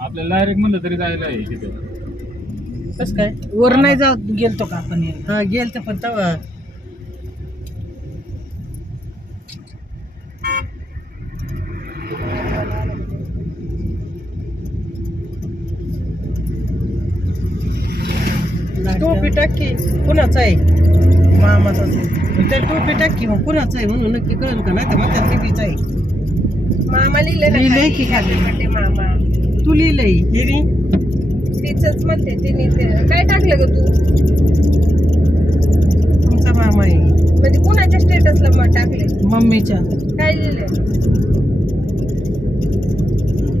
आपल्याला डायरेक्ट म्हणलं तरी जायला आहे तिथे. कस काय? वर नाही जाऊ गेलतो का आपण? हा गेल तर पण तवा टोपी टाकी कुणाचं आहे? मामाचा त्या टोपी टाकी मग कुणाचं आहे म्हणून नक्की कळलं का? नाही तर मग त्या टीव्हीचं आहे. मामा लिहिलं लिहिलंय की खाली? म्हणते मामा. तू लिहिलंय. हिरी. तिचंच म्हणते तिने ते. काय टाकलं ग तू? तुमचा मामा आहे. म्हणजे कुणाच्या स्टेटसला मग टाकले मम्मीच्या. काय लिहिलंय?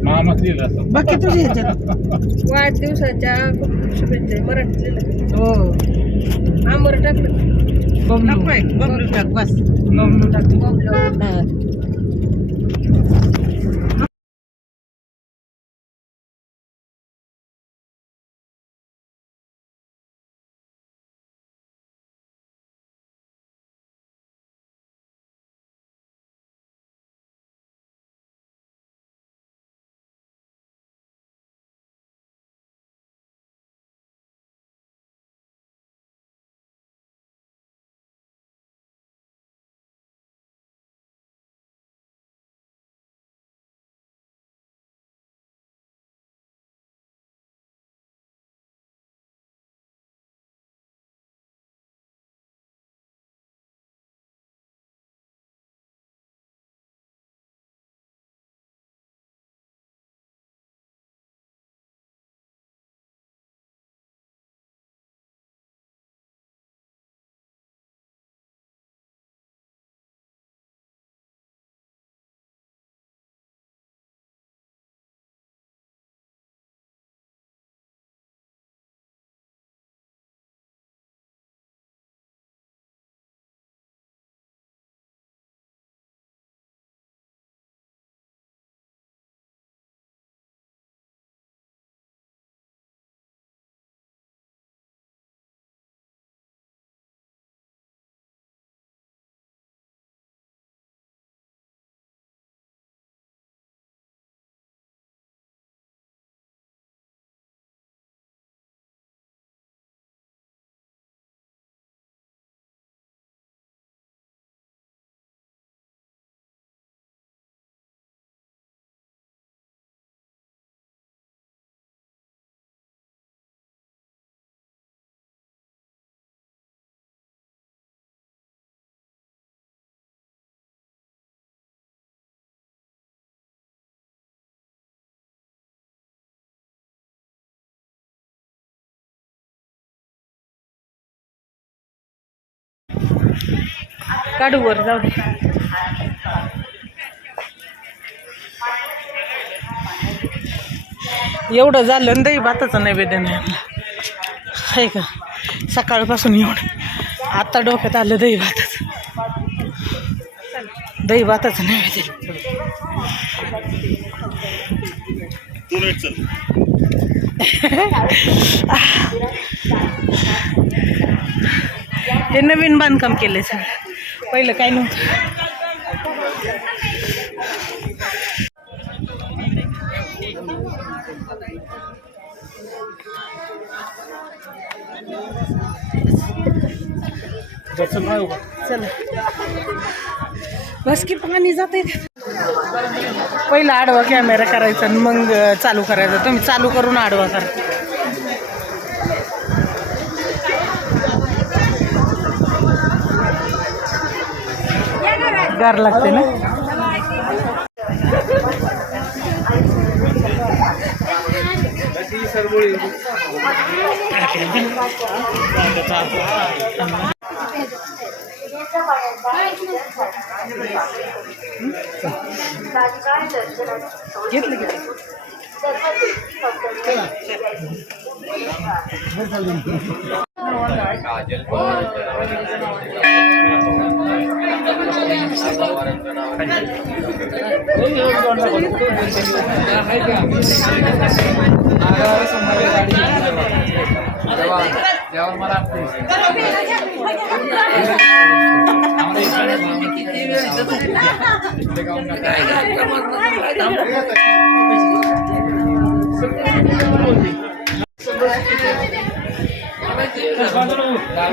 मामाच लिहिलं असं. बाकी तुझी ह्याच्यात. वाढदिवसाच्या खूप खूप शुभेच्छा. मराठीत लिहिलं हो. आमर टाकलं. बबलू. बबलू टाक बस. बबलू. हा. काढू वर जाऊ दे. एवढं झालं दही भाताचं नैवेद्य नाही आणलं. आहे का? सकाळपासून एवढं. आता डोक्यात आलं दही भाताचं. दही भाताचं नैवेद्य. हे नवीन बांधकाम केले सगळं. पहिलं काय नव्हतं. चला. बस की पाणी जात पहिला आडवा कॅमेरा करायचा मग चालू करायचा. तुम्ही चालू करून आडवा करा. गार लागते ना? घेतलं घेतलं जेवण मला किती वेळ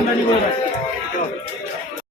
করে